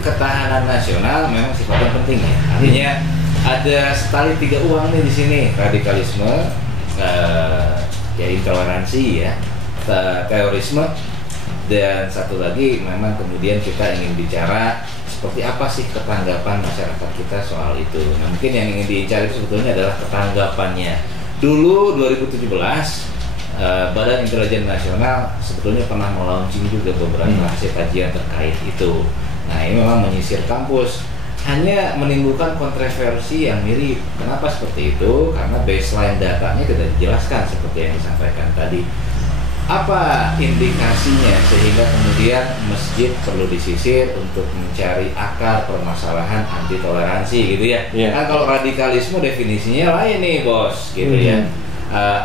ketahanan nasional memang sifatnya penting ya. Artinya ada setali tiga uang nih di sini, radikalisme, ya intoleransi ya, terorisme, dan satu lagi memang kemudian kita ingin bicara seperti apa sih ketanggapan masyarakat kita soal itu. Nah, mungkin yang ingin diincar itu sebetulnya adalah ketanggapannya. Dulu 2017 Badan Intelijen Nasional sebetulnya pernah melaunching juga beberapa hasil kajian terkait itu. Nah, ini memang menyisir kampus, hanya menimbulkan kontroversi yang mirip. Kenapa seperti itu? Karena baseline datanya tidak dijelaskan seperti yang disampaikan tadi. Apa indikasinya sehingga kemudian masjid perlu disisir untuk mencari akar permasalahan anti toleransi gitu ya? Kan kalau radikalisme definisinya lain nih bos, gitu ya.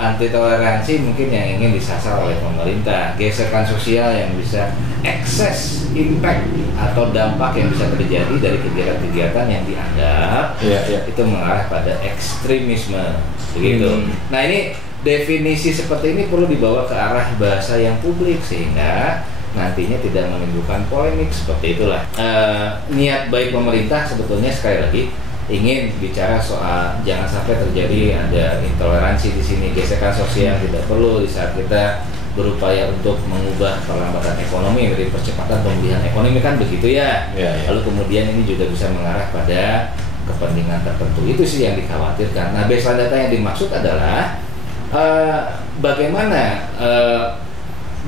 Anti toleransi mungkin yang ingin disasar oleh pemerintah, gesekan sosial yang bisa ekses impact atau dampak yang bisa terjadi dari kegiatan-kegiatan yang dianggap itu mengarah pada ekstremisme begitu. Nah, ini definisi seperti ini perlu dibawa ke arah bahasa yang publik sehingga nantinya tidak menimbulkan polemik seperti itulah. Niat baik pemerintah sebetulnya sekali lagi ingin bicara soal jangan sampai terjadi ada intoleransi di sini, gesekan sosial tidak perlu di saat kita berupaya untuk mengubah perlambatan ekonomi dari percepatan pemulihan ekonomi kan begitu ya. Lalu kemudian ini juga bisa mengarah pada kepentingan tertentu, itu sih yang dikhawatirkan. Nah, baseline data yang dimaksud adalah bagaimana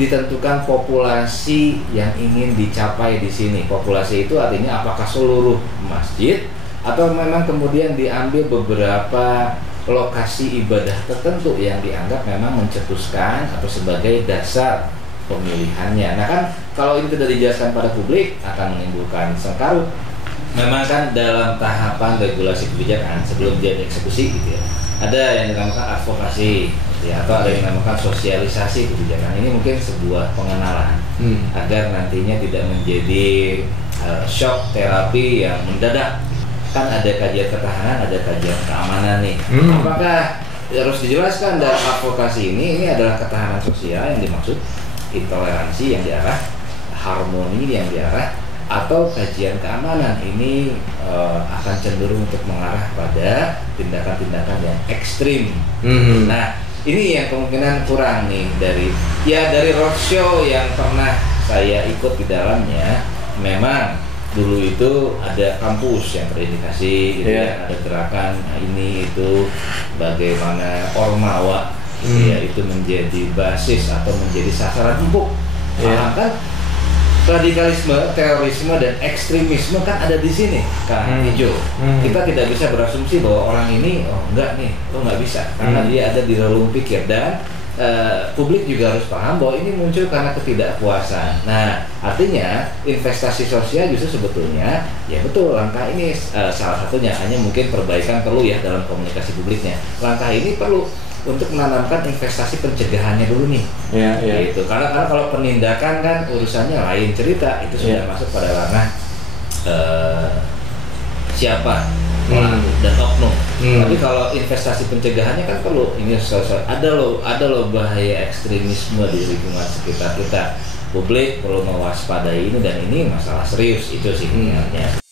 ditentukan populasi yang ingin dicapai di sini. Populasi itu artinya apakah seluruh masjid atau memang kemudian diambil beberapa lokasi ibadah tertentu yang dianggap memang mencetuskan atau sebagai dasar pemilihannya. Nah kan kalau ini tidak dijelaskan pada publik akan menimbulkan sengkarut. Memang kan dalam tahapan regulasi kebijakan sebelum dia dieksekusi gitu ya, ada yang dinamakan advokasi ya, atau ada yang dinamakan sosialisasi kebijakan. Ini mungkin sebuah pengenalan agar nantinya tidak menjadi shock terapi yang mendadak. Kan ada kajian ketahanan, ada kajian keamanan nih. Apakah harus dijelaskan dalam advokasi ini adalah ketahanan sosial yang dimaksud, intoleransi yang diarah, harmoni yang diarah, atau kajian keamanan ini akan cenderung untuk mengarah pada tindakan-tindakan yang ekstrim. Nah, ini yang kemungkinan kurang nih dari roadshow yang pernah saya ikut di dalamnya. Memang dulu itu ada kampus yang terindikasi gitu ya, ada gerakan ini itu bagaimana ormawa ya itu menjadi basis atau menjadi sasaran empuk. Kan radikalisme, terorisme dan ekstremisme kan ada di sini kan hijau. Kita tidak bisa berasumsi bahwa orang ini enggak nih, nggak bisa karena dia ada di relung pikir, dan publik juga harus paham bahwa ini muncul karena ketidakpuasan. Nah, artinya investasi sosial justru sebetulnya ya betul, langkah ini salah satunya, hanya mungkin perbaikan perlu ya dalam komunikasi publiknya. Langkah ini perlu untuk menanamkan investasi pencegahannya dulu nih. Gitu. Karena kalau penindakan kan urusannya lain cerita, itu sudah masuk pada ranah siapa pelaku dan oknum. Tapi kalau investasi pencegahannya kan perlu ini ada loh bahaya ekstremisme di lingkungan sekitar kita. Publik perlu mewaspadai ini, dan ini masalah serius itu sih sebenarnya.